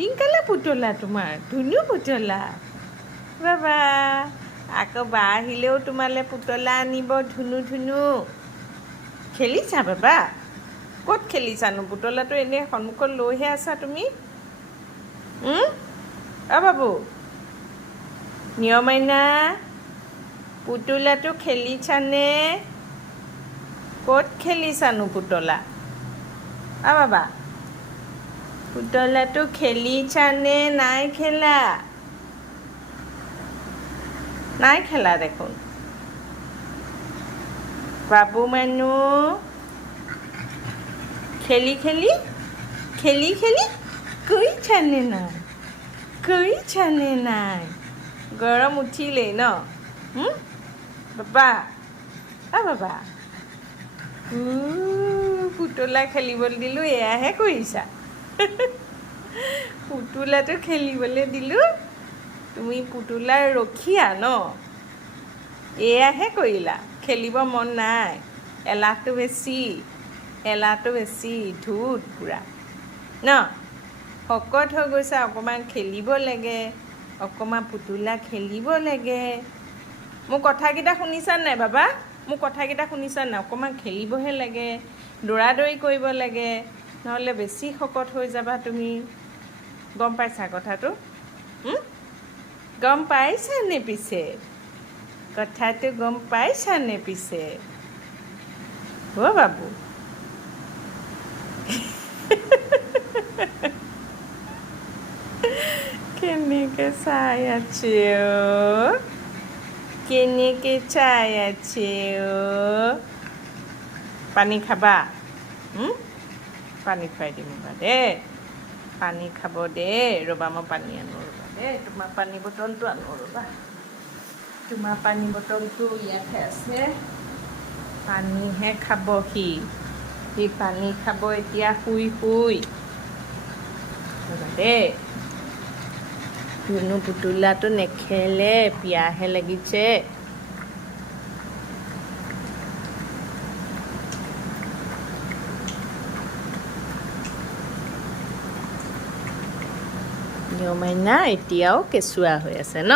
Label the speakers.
Speaker 1: Pink colour পুতলা তোমাৰ ধুনু পুতলা বাবা আকৌ বা আহিলেও তোমালৈ পুতলা আনিব ধুনু ধুনু খেলিছা বাবা ক'ত খেলিছানো পুতলাটো এনেই সন্মুখত লৈহে আছা তুমি? অ বাবু নিয়মাইনা পুতলাটো খেলিছানে ক'ত খেলিছানো পুতলা অ বাবা পুতলাটো খেলিছানে নাই খেলা। নাই খেলা দেখোন। বাবু মানুহ খেলি খেলি খেলি খেলি কৰিছানে নাই কৰিছানে নাই। গৰম উঠিলেই ন? বাবা অ বাবা। পুতলা খেলিবলৈ দিলোঁ, এয়াহে কৰিছা। পুতলাটো খেলিবলৈ দিলোঁ। তুমি পুতলাৰ ৰখীয়া ন? এয়াহে কৰিলা। খেলিব মন নাই। এলাহটো বেছি। এলাহটো বেছি। ধুত পূৰা। ন? শকত হৈ গৈছা। অকণমান খেলিব লাগে। অকণমান পুতলা খেলিব লাগে। মোৰ কথাকেইটা শুনিছা নাই বাবা? মোৰ কথাকেইটা শুনিছা নাই? অকণমান খেলিবহে লাগে। দৌৰা দৌৰি কৰিব লাগে। নহ'লে বেছি শকত হৈ যাবা তুমি। গম পাইছা কথাটো? গম পাইছানে পিছে? কথাটো গম পাইছানে পিছে? অ' বাবু। কেনেকে চাই আছে? অ' কেনেকে চাই আছে? অ' পানী খাবা? পানী খুৱাই দিম ৰ'বা দেই পানী খাব দেই ৰ'বা, মই পানী আনো ৰ'বা দেই তোমাৰ পানী বটলটো আনো ৰ'বা। তোমাৰ পানী বটলটো ইয়াতহে আছে। পানীহে খাব সি। সি পানী খাব এতিয়া, শুই শুই। ৰ'বা দেই ধুনু পুতলাটো নেখেলে, পিয়াহে লাগিছে। নিয়মাইনা এতিয়াও কেঁচুৱা হৈ আছে ন?